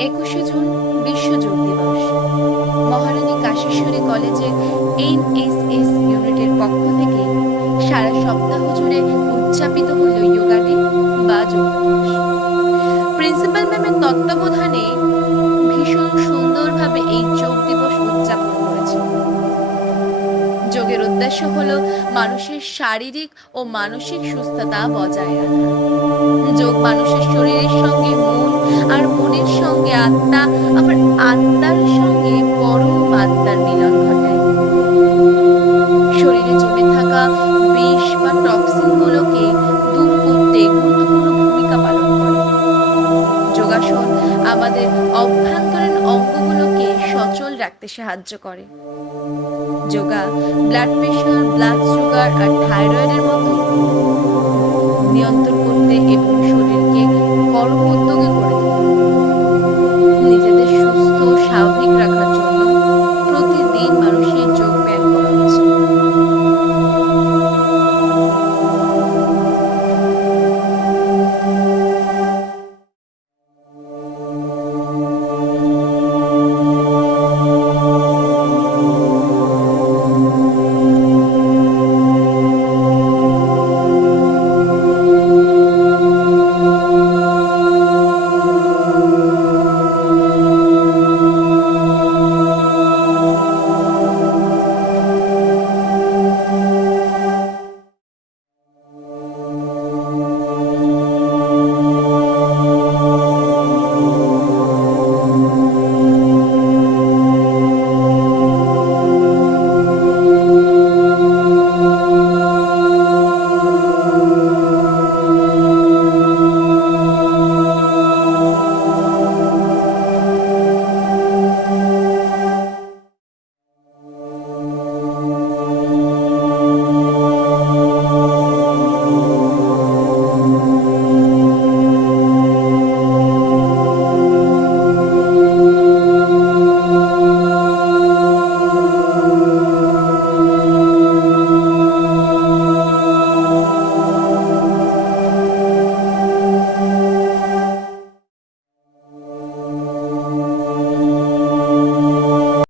21শে June বিশ্ব যোগ দিবস। মহারানী কাশেশ্বরী কলেজের এনএসএস ইউনিটের পক্ষ থেকে সারা সপ্তাহ জুড়ে উদযাপিত হল যোগা ডে বা যোগ দিবস। প্রিন্সিপাল ম্যামের তত্ত্বাবধানে ভীষণ সুন্দরভাবে এই যোগ দিবস উদযাপন করেছে। যোগের উদ্দেশ্য হলো মানুষের শারীরিক ও মানসিক সুস্থতা বজায় রাখা। যোগ মানুষের শরীরের সঙ্গে মন, আর মনের সঙ্গে আত্মা, আবার আত্মার সঙ্গে পরম আত্মার মিলন ঘটায়। শরীরে জমে থাকা বিষ বা টক্সিন গুলোকে দূর করতে গুরুত্বপূর্ণ ভূমিকা পালন করে। যোগাসন আমাদের অভ্যন্তরীণ অঙ্গগুলোকে সচল রাখতে সাহায্য করে। Yoga blood pressure, blood sugar আর থাইরয়েডের মতো নিয়ন্ত্রণ করতে এবং শরীরকে কর্ম উদ্যোগে